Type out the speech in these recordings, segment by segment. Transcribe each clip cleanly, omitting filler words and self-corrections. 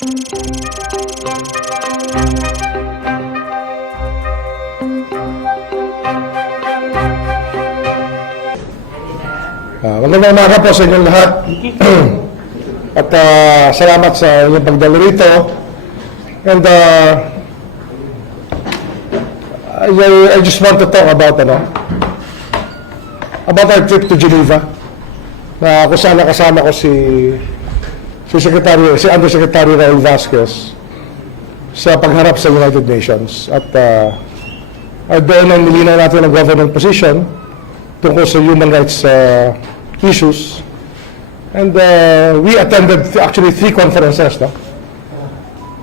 Magandang umaga po sa inyong lahat. At salamat sa inyong pagdalo rito. And I just want to talk about our trip to Geneva. Kung saan nakasama ko si Undersecretary Raul Vasquez sa pagharap sa United Nations. At doon ang nilinaw natin ang government position tungkol sa human rights issues. And we attended actually 3 conferences.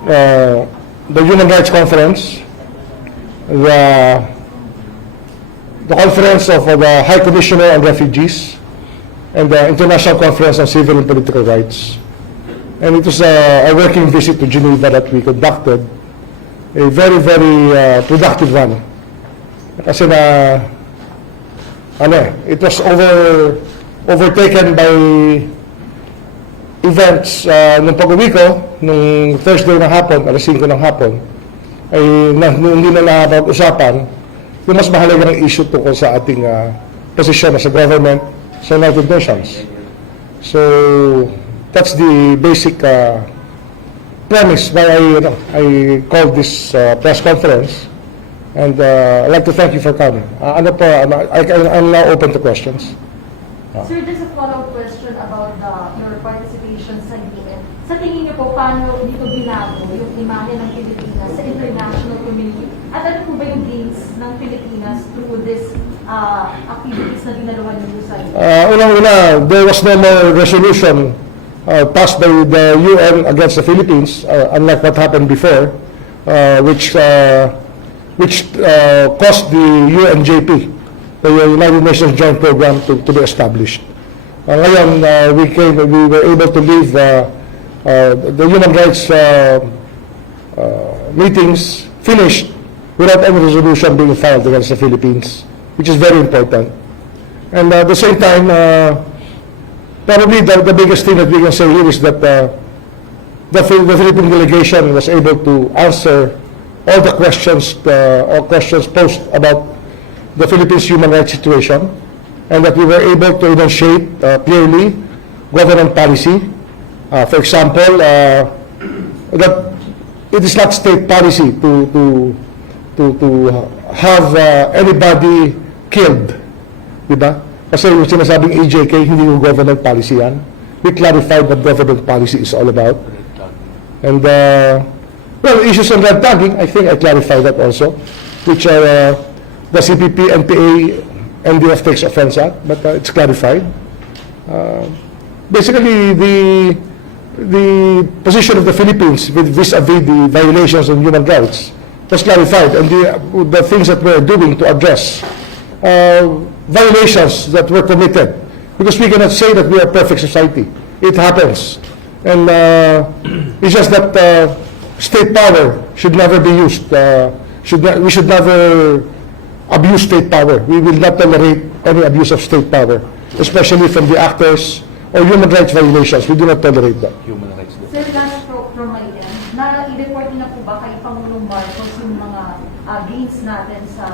The Human Rights Conference, the Conference of the High Commissioner on Refugees, and the International Conference on Civil and Political Rights. And it was a working visit to Geneva that we conducted, a very, very productive one. Kasi it was overtaken by events nung pag-uwi ko, nung Thursday ng hapon, alas 5 ng hapon, ay hindi na napag-usapan yung mas mahalagang issue tungkol sa ating posisyon sa government sa United Nations. So, that's the basic premise why I called this press conference. And I'd like to thank you for coming. I'm now open to questions. Sir, just a follow-up question about your participation sa UN. Sa tingin niyo po, paano dito binago yung imahe ng Pilipinas sa international community? At ano po ba yung gains ng Pilipinas through this activities na ginalawa niyo sa UN? Unang-una, there was no more resolution passed by the UN against the Philippines, unlike what happened before, which caused the UNJP, the United Nations Joint Program, to be established. Ngayon, we were able to leave the human rights meetings finished without any resolution being filed against the Philippines, which is very important. And at the same time, probably the biggest thing that we can say here is that the Philippine delegation was able to answer all the questions posed about the Philippines human rights situation, and that we were able to enunciate clearly government policy. For example, that it is not state policy to have anybody killed, diba? Kasi yung sinasabing EJK, hindi yung government policy yan. We clarified what government policy is all about. And well, issues on red tagging, I think I clarified that also, which are the CPP, NPA, NDF takes offense at, but it's clarified. Basically, the position of the Philippines vis-a-vis the violations of human rights was clarified, and the things that we're doing to address violations that were committed, because we cannot say that we are a perfect society. It happens, and it's just that state power should never be used. We should never abuse state power. We will not tolerate any abuse of state power, especially from the actors or human rights violations. We do not tolerate that. Human rights. Sir, last from my end, na-report na po ba kay Pangulong Marcos yung mga gains natin sa...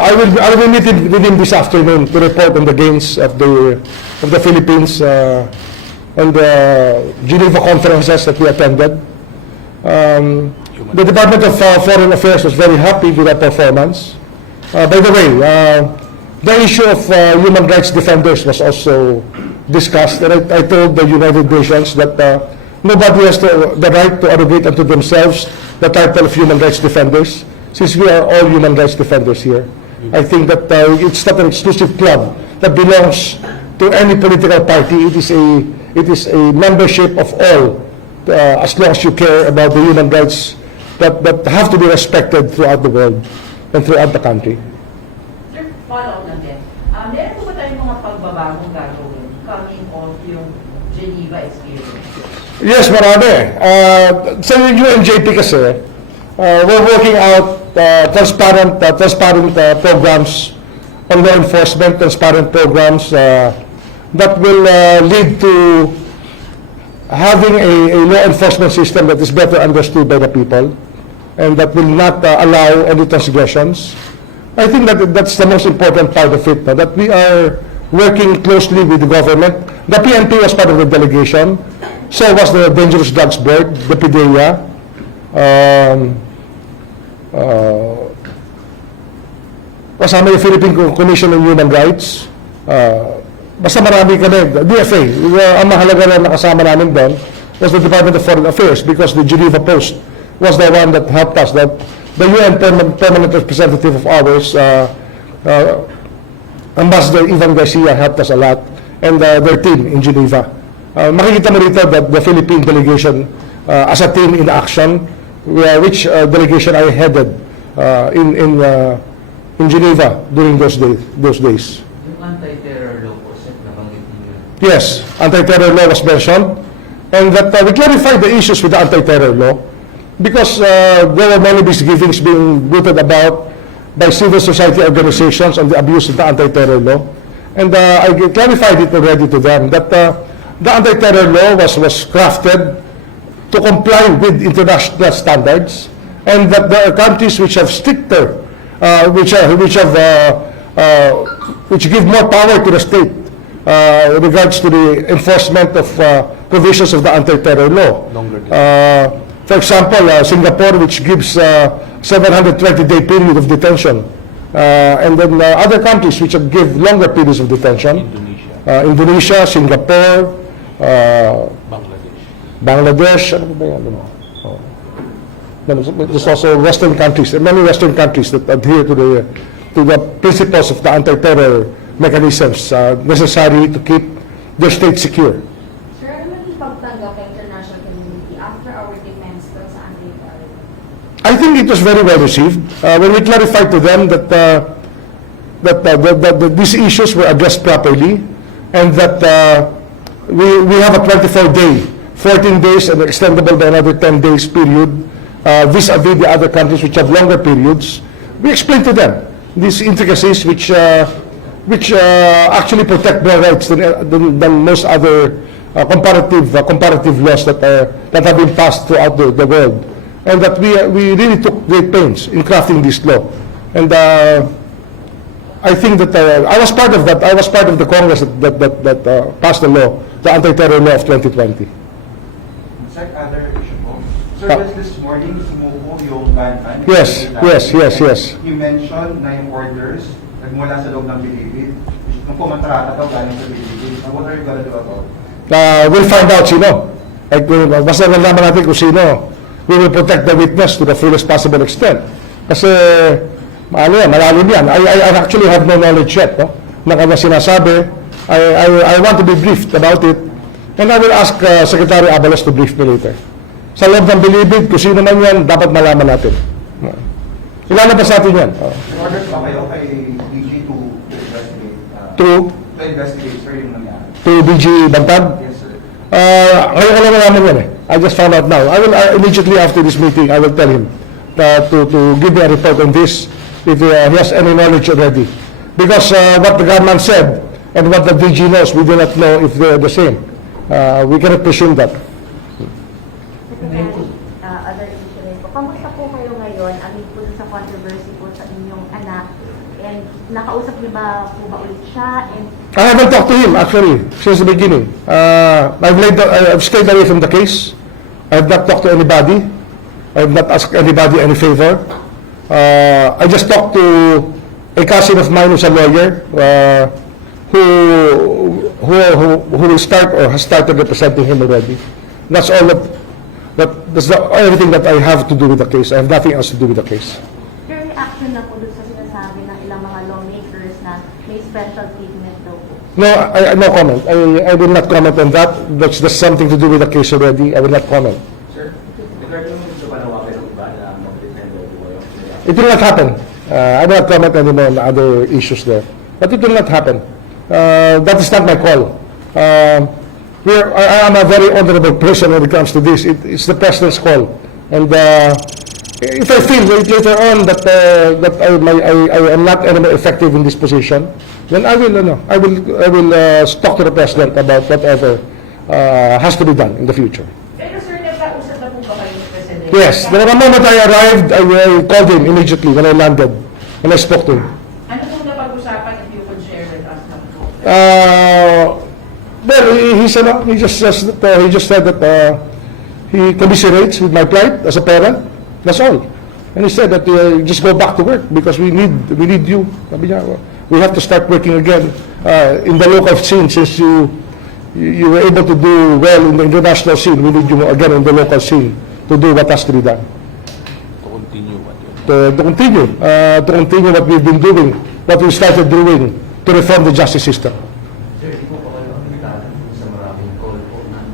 I will meet with him this afternoon to report on the gains of the Philippines and the Geneva conferences that we attended. The Department of Foreign Affairs was very happy with our performance. By the way, the issue of human rights defenders was also discussed, and I told the United Nations that nobody has the right to arrogate unto themselves the title of human rights defenders, since we are all human rights defenders here. I think that it's not an exclusive club that belongs to any political party. It is a membership of all, as long as you care about the human rights that have to be respected throughout the world and throughout the country. Sir, follow-up lang din. Meron po ba tayong mga pagbabagong gagawin coming off yung Geneva experience? Yes, marami. Sa UNJP kasi, we're working out transparent programs on law enforcement, transparent programs that will lead to having a law enforcement system that is better understood by the people and that will not allow any transgressions. I think that that's the most important part of it, that we are working closely with the government. The PNP was part of the delegation, so was the Dangerous Drugs Board, the PDEA, kasama yung Philippine Commission on Human Rights. Basta marami kami, DFA, ang mahalaga na nakasama namin doon was the Department of Foreign Affairs because the Geneva Post was the one that helped us, that the UN permanent representative of ours, Ambassador Ivan Garcia, helped us a lot, and their team in Geneva. Makikita mo rito that the Philippine delegation as a team in action, which delegation I headed in Geneva during those days. Yung anti-terror law po, Sec, nabanggit niyo. Yes, anti-terror law was mentioned, and that we clarified the issues with the anti-terror law because there were many misgivings being bruited about by civil society organizations on the abuse of the anti-terror law. And I clarified it already to them that the anti-terror law was crafted to comply with international standards, and that there are countries which have stricter, which give more power to the state in regards to the enforcement of provisions of the anti-terror law. For example, Singapore, which gives 720-day period of detention, and then other countries which give longer periods of detention. Indonesia, Singapore, Bangladesh, ano ba yan? There's also Western countries, many Western countries that adhere to the principles of the anti-terror mechanisms necessary to keep their state secure. Sir, ano naging pagtanggap ng international community after our demands sa anti-terror? I think it was very well received. When we clarified to them that these issues were addressed properly, and that we have a 24-day, 14 days, and extendable by another 10 days period vis-a-vis the other countries which have longer periods. We explained to them these intricacies which actually protect more rights than most other comparative laws that have been passed throughout the world, and that we really took great pains in crafting this law. And I think that I was part of that. I was part of the Congress that passed the law, the anti-terror law of 2020. Sec, other issue po. Sir, this morning, sumuko yung ban-ban. Yes. You mentioned 9 orders nagmula sa loob ng Bilibid. Nung kumontrata daw galing sa Bilibid. What are you gonna do about it? We'll find out sino. Basta nalaman natin kung sino. We will protect the witness to the fullest possible extent. Kasi, malalim yan. I actually have no knowledge yet. No? Na kanya sinasabi, I want to be briefed about it. And I will ask Secretary Abalos to brief me later. Sa loob ng Bilibid, kung sino man yan, dapat malaman natin. Ilalabas natin yan. Orders pa kayo kay DG to investigate? To investigate, sir, yung nangyari. DG Bantag? Yes, sir. Ngayon ko lang malaman yan eh. I just found out now. I will immediately after this meeting, I will tell him to give me a report on this if he has any knowledge already. Because what the government said and what the DG knows, we do not know if they're the same. We cannot presume that. Other issue rin po. Kamusta po kayo ngayon amid po sa controversy po sa inyong anak? And nakausap niyo ba po ulit siya? And I haven't talked to him actually since the beginning. I've stayed away from the case. I have not talked to anybody. I have not asked anybody any favor. I just talked to a cousin of mine who's a lawyer who will start or has started representing him already. That's all that's everything that I have to do with the case. I have nothing else to do with the case. your reaction na po dun sa sinasabi ng ilang mga lawmakers na may special treatment daw po? No, no comment. I will not comment on that. That's something to do with the case already. I will not comment. Sir, regarding sa panawagan ng iba na mag-defender po kayo. It will not happen. I will not comment anymore on other issues there. But it will not happen. That is not my call. I am a very honorable person when it comes to this. It's the president's call. And if I feel later on that I am not anymore effective in this position, then I will talk to the president about whatever has to be done in the future. Pero sir, nagkausap na po ba kayo sa President? Yes, the moment I arrived, I called him immediately when I landed, and I spoke to him. Ano po napag-usapan if you could share with us na po? Well, he just said that he commiserates with my plight as a parent. That's all. And he said that just go back to work because we need you. Sabi niya, we have to start working again in the local scene since you were able to do well in the international scene. We need you again in the local scene to do what has to be done. To continue what we've been doing, what we started doing to reform the justice system. Sir, di po pa kayo amitado sa maraming call po na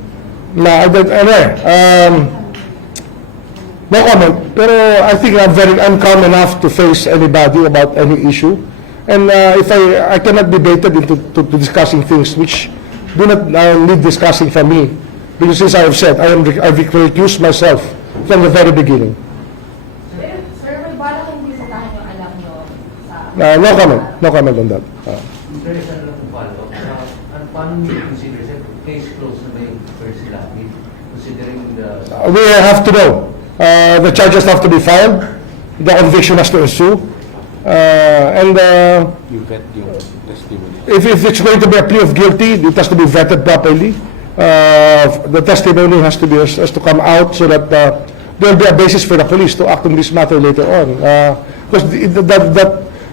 No comment. Pero I think I'm calm enough to face anybody about any issue. And if I cannot be baited into to discussing things which do not need discussing from me. Because as I have said, I've recused myself from the very beginning. Sir, may bala kung bisitahin yung anak nyo sa... No comment on that. Sir, isa na lang kung follow-up. Paano niyo consider, sir, case closed na ba yung first lapid? Considering the... We have to know. The charges have to be filed. The conviction has to ensue. You vet yung testimony. If it's going to be a plea of guilty, it has to be vetted properly. The testimony has to come out so that there will be a basis for the police to act on this matter later on. Because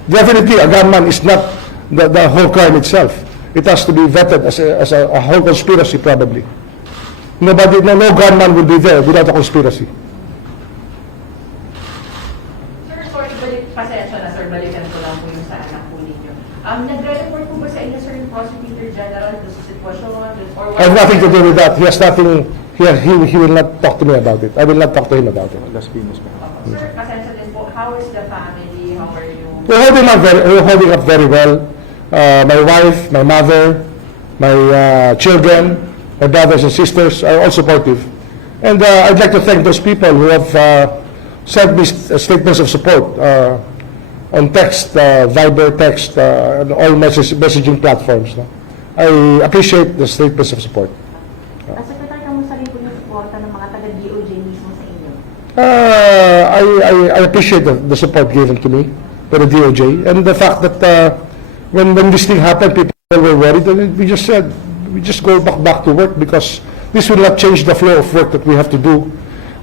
definitely a gunman is not the whole crime itself. It has to be vetted as a whole conspiracy probably. No gunman will be there without a conspiracy. Sir, sorry, pasensya na sir, balikan ko lang po yung sa anak po ninyo. Nagre-report po ba sa inyo, sir, yung Prosecutor General doon sa sitwasyon? Or I have nothing to do with that. He has nothing. He will not talk to me about it. I will not talk to him about it. Sir, pasensya din po, how is the family? How are you? We're holding up very well. My wife, my mother, my children, my brothers and sisters are all supportive. And I'd like to thank those people who have sent me statements of support on text, Viber text, and all messaging platforms. No? I appreciate the statements of support. Secretary, kamusta rin po yung suporta ng mga taga-DOJ mismo sa inyo? I appreciate the support given to me by the DOJ and the fact that when this thing happened, people were worried, and we just said, we just go back to work because this will not change the flow of work that we have to do.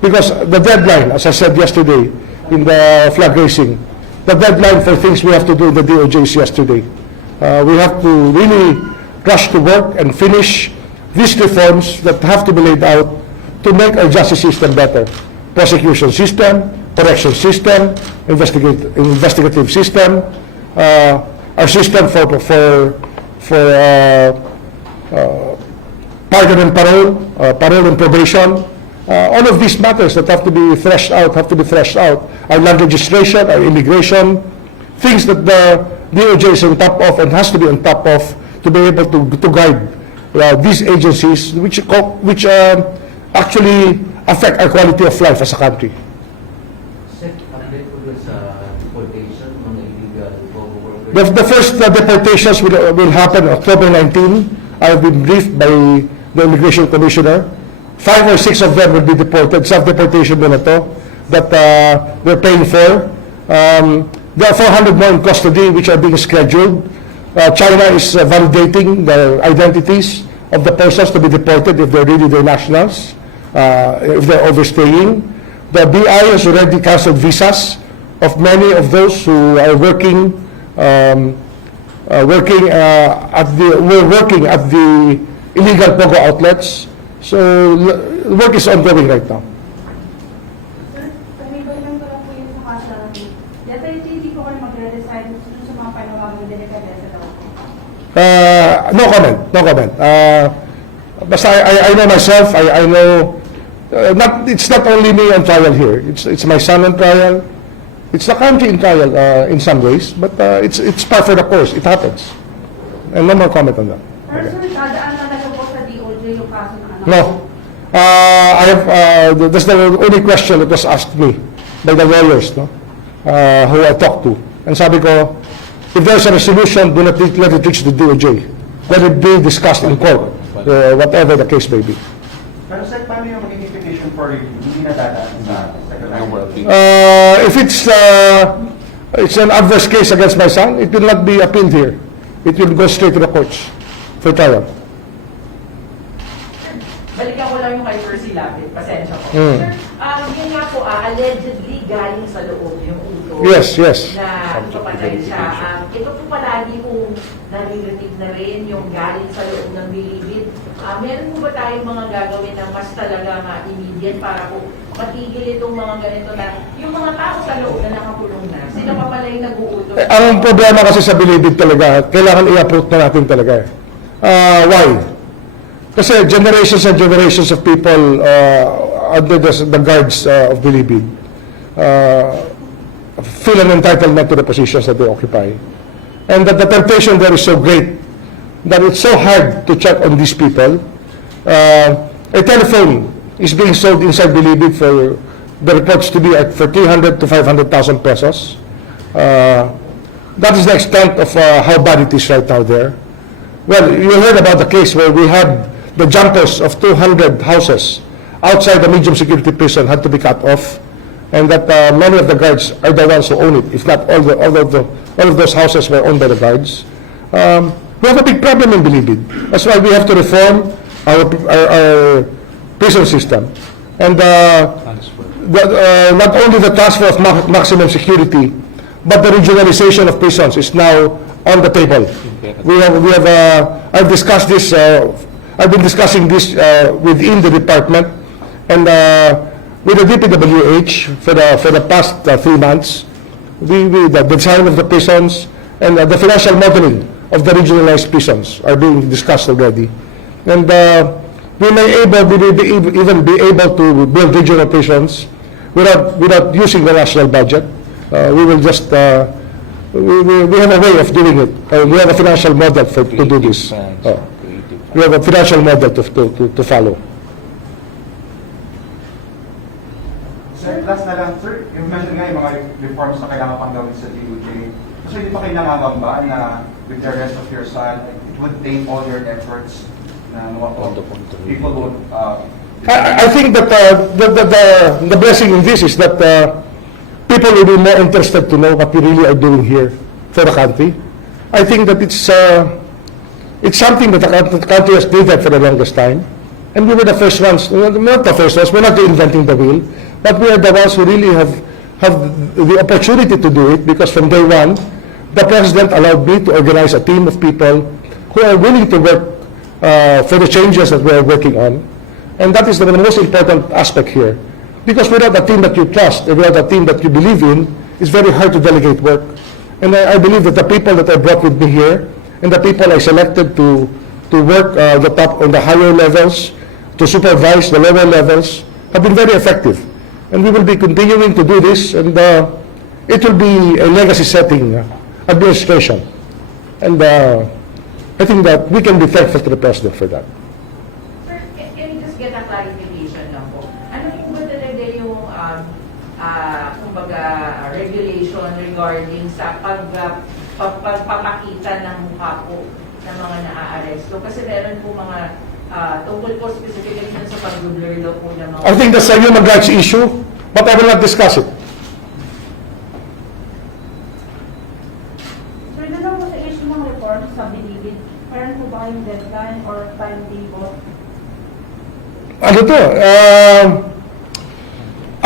Because the deadline, as I said yesterday in the flag raising, the deadline for things we have to do in the DOJ is yesterday. We have to really rush to work and finish these reforms that have to be laid out to make our justice system better. Prosecution system, correction system, investigative system, our system for pardon and parole, parole and probation. All of these matters that have to be threshed out, Our land registration, our immigration, things that the DOJ is on top of and has to be on top of to be able to guide these agencies which actually affect our quality of life as a country. Sir, update po dun sa deportation, mga illegal workers. The first deportations will happen October 19. I have been briefed by the Immigration Commissioner. 5 or 6 of them will be deported. Self-deportation na to that we're paying for. There are 400 more in custody which are being scheduled. China is validating the identities of the persons to be deported if they're really their nationals, if they're overstaying. The BI has already canceled visas of many of those who are working at the illegal POGO outlets. So work is ongoing right now. Sir, pag-ibalikan ko lang po yung sa kaso. Definitely hindi po kayo magre-resign sa mga panawagang delikadesa daw po. No comment. Basta I know myself, I know, it's not only me on trial here, it's my son on trial, it's the country in trial in some ways, but it's par for the course, it happens. And no more comment on that. Pero sir, dadaan na lang po sa DOJ yung kaso ng anak. No. That's the only question that was asked me by the lawyers, no? Who I talked to. And sabi ko, if there's a resolution, do not let it reach the DOJ. Let it be discussed in court. whatever the case may be. Pero sir, paano yung magiging petition for review? Hindi na dadaan sa Number of secretary. things. If it's an adverse case against my son, it will not be appealed here. It will go straight to the courts for trial. Balikan ko lang yung kay Percy Lapid. Pasensya po. Mm. Sir, yun nga po, allegedly galing sa loob yung ulo. Yes, yes. Na ipapatay siya. Ito po palagi kung naririnig na rin yung galing sa loob ng bilibid. Meron po ba tayong mga gagawin na mas talaga immediate para po matigil itong mga ganito na yung mga tao sa loob na nakakulong na, sila pa pala yung nag-uutos. Ang problema kasi sa bilibid talaga, kailangan i-approve na natin talaga. Why? Kasi generations and generations of people under the guards of bilibid feel an entitlement to the positions that they occupy. And that the temptation there is so great that it's so hard to check on these people. A telephone is being sold inside bilibid for the reports to be at for 300 to 500,000 pesos. That is the extent of how bad it is right now there. Well, you heard about the case where we had the jumpers of 200 houses outside the medium security prison had to be cut off, and that many of the guards are the ones who own it. If not all of those houses were owned by the guards. We have a big problem in Bilibid. That's why we have to reform our prison system. And not only the transfer of maximum security, but the regionalization of prisons is now on the table. I've discussed this. I've been discussing this within the department and with the DPWH for the past 3 months. The design of the prisons and the financial modeling of the regionalized prisons are being discussed already. And we may even be able to build regional prisons without using the national budget. We will just we have a way of doing it. We have a financial model to do this. We have a financial model to follow. Sir, last na lang, sir, you mentioned nga yung mga reforms na kailangan pang gawin sa DOJ. So hindi pa kayo nangangamba na with the rest of your son, it would take all your efforts na people would... I think that the blessing in this is that people will be more interested to know what we really are doing here for the country. I think that it's something that the country has needed for the longest time. And we were the first ones, not the first ones, we're not inventing the wheel, but we are the ones who really have the opportunity to do it, because from day one, the President allowed me to organize a team of people who are willing to work for the changes that we are working on. And that is the most important aspect here. Because without a team that you trust, and without a team that you believe in, it's very hard to delegate work. And I believe that the people that I brought with me here, and the people I selected to work on the higher levels, to supervise the lower levels, have been very effective. And we will be continuing to do this, and it will be a legacy-setting administration. And I think that we can be thankful to the President for that. Sir, can you just get a clarification lang po? Ano po ba talaga yung kumbaga, regulation regarding sa pagpapakita ng mukha po ng mga naa-aresto? Kasi meron po mga tungkol po specifically sa pag-blur daw po ng mga... I think that's a human rights issue, but I will not discuss it. Sir, doon lang po sa issue ng reform sa bilibid, meron po ba yung deadline or timetable? Ano to?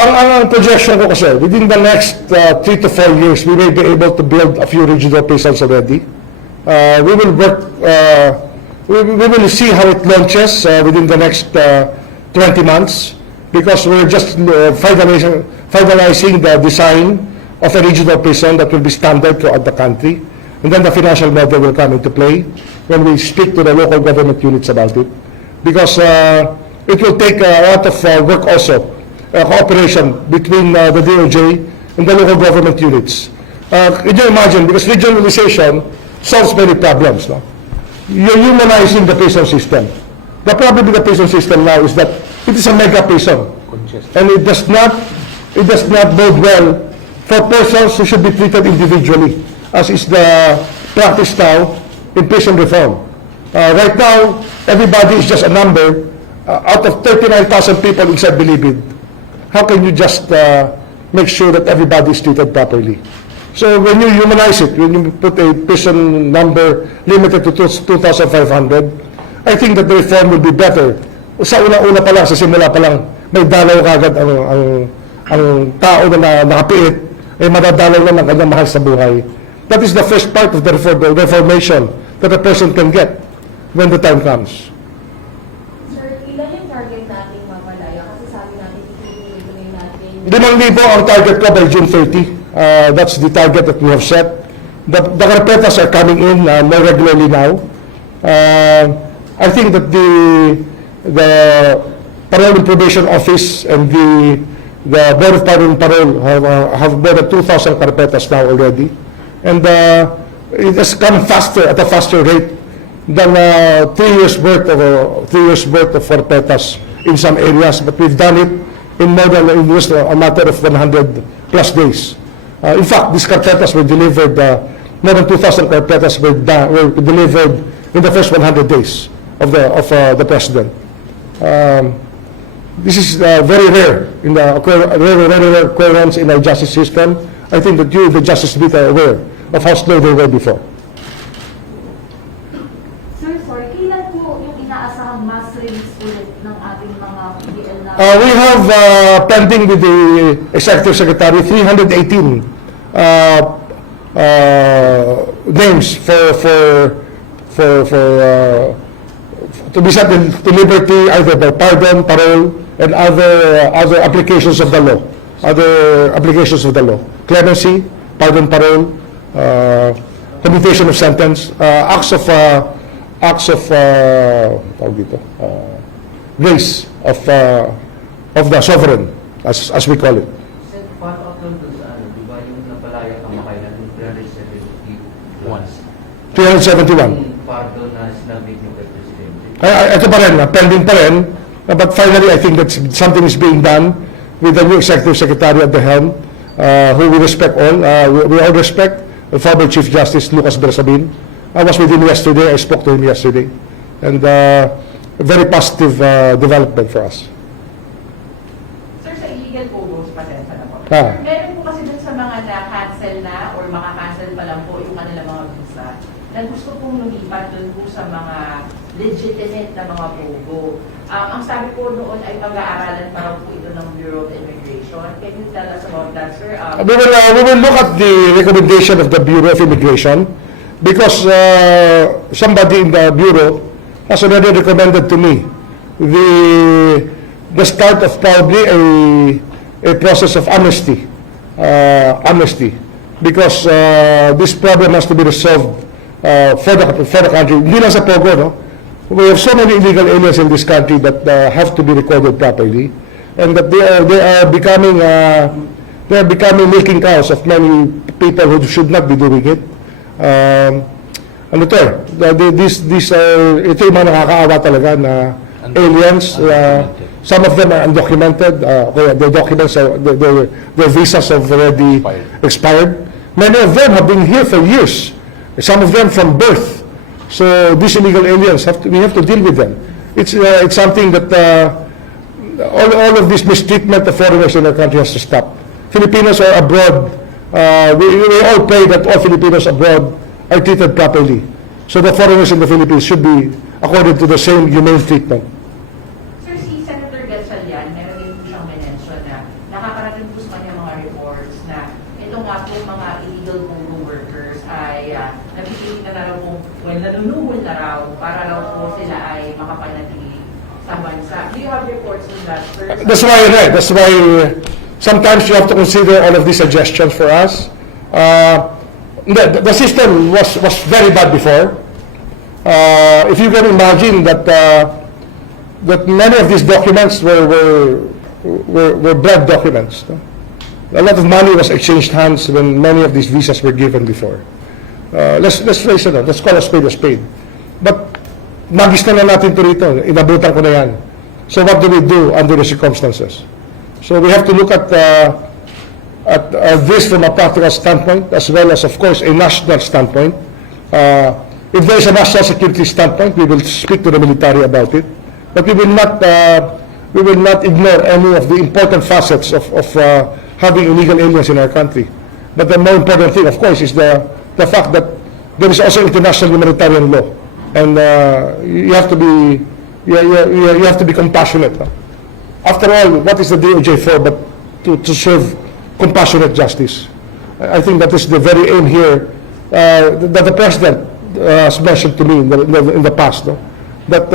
Ang projection ko kasi, within the next 3 to 4 years, we may be able to build a few regional prisons already. We will work, we will see how it launches within the next 20 months, because we're just finalizing the design of a regional prison that will be standard throughout the country. And then the financial model will come into play when we speak to the local government units about it. Because it will take a lot of work also, cooperation between the DOJ and the local government units. Can you imagine, because regionalization solves many problems. No? You're humanizing the prison system. The problem with the prison system now is that it is a mega prison. And it does not bode well for persons who should be treated individually, as is the practice now in prison reform. Right now, everybody is just a number. Out of 39,000 people inside Bilibid, how can you just make sure that everybody is treated properly? So when you humanize it, when you put a prison number limited to 2,500, I think that the reform will be better. Sa una-una pa lang, sa simula pa lang, may dalaw kagad ang tao na nakapiit, ay madadalaw na ng kanyang mahal sa buhay. That is the first part of the reformation that a person can get when the time comes. Sir, ilan yung target nating mamalaya? Kasi sabi natin, ituloy natin. 5,000 ang target ko by June 30. That's the target that we have set. The carpetas are coming in more regularly now. I think that the Parole and Probation Office and the Board of Parole and Parole have more than 2,000 carpetas now already. And it has come faster, at a faster rate than 3 years worth of carpetas in some areas. But we've done it in more than just a matter of 100 plus days. In fact, these carpetas were delivered, more than 2,000 carpetas were delivered in the first 100 days of the President. This is very rare in the very rare occurrence in our justice system. I think that you, the Justice Bit, are aware of how slow they were before. Sir, sorry, kailan po yung inaasahang mass release ulit ng ating mga PDL na? We have pending with the Executive Secretary 318 names to be set to liberty either by pardon, parole, and other applications of the law, clemency, pardon, parole, commutation of sentence, acts of grace of the sovereign, as we call it. Sir, follow up lang dun sa di ba yung napalaya kamakailan yung 371? 371. Yung pardon na sinabi niyo kay Presidente. Ito pa rin, pending pa rin. But finally, I think that something is being done with the new Executive Secretary at the helm, who we respect all. We all respect the former Chief Justice Lucas Bersabin. I was with him yesterday. I spoke to him yesterday. And a very positive development for us. Sir, sa illegal photos, pasensya na po. Ah. Meron po kasi dun sa mga na-cancel na or maka-cancel pa lang po yung kanilang mga visa na gusto pong lumipat dun po sa mga legitimate na mga pogo. Ang sabi po noon ay pag-aaralan pa raw po ito ng Bureau of Immigration. Can you tell us about that, sir? We will look at the recommendation of the Bureau of Immigration because somebody in the Bureau has already recommended to me the start of probably a process of amnesty, because this problem has to be resolved for the country. Hindi lang sa Pogo, no? We have so many illegal aliens in this country that have to be recorded properly, and that they are becoming milking cows of many people who should not be doing it. Ito yung mga nakakaawa talaga na aliens. Some of them are undocumented. Their documents, their visas have already expired. Many of them have been here for years. Some of them from birth. So these illegal aliens we have to deal with them. It's something that all of this mistreatment of foreigners in our country has to stop. Filipinos are abroad. We all pray that all Filipinos abroad are treated properly. So the foreigners in the Philippines should be accorded to the same humane treatment. Sir, si Senator Gatchalian, meron din po siyang mention na nakakarating po sa kanya mga reports na ito nga po mga illegal Congo workers ay napipilitan na raw po, nanunuhol na raw para raw po sila ay makapanatili sa bansa. Do you have reports on that, sir? That's why sometimes you have to consider all of these suggestions for us. The system was very bad before. If you can imagine that many of these documents were blood documents. No? A lot of money was exchanged hands when many of these visas were given before. Let's face it, let's call a spade. But nagis na natin ito rito, inabutan ko na yan. So what do we do under the circumstances? So we have to look at this from a practical standpoint, as well as, of course, a national standpoint. if there is a national security standpoint, we will speak to the military about it. But we will not ignore any of the important facets of having illegal aliens in our country. But the more important thing, of course, is the fact that there is also international humanitarian law, and you have to be compassionate. Huh? After all, what is the DOJ for but to serve compassionate justice? I think that is the very aim here that the president has mentioned to me in the past. No? That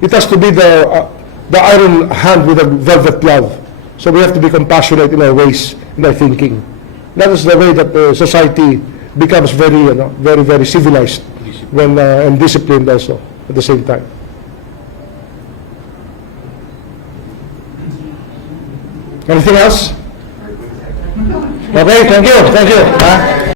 it has to be the iron hand with a velvet glove. So we have to be compassionate in our ways, in our thinking. That is the way that society becomes very, very civilized when and disciplined also at the same time. Anything else? Okay, thank you.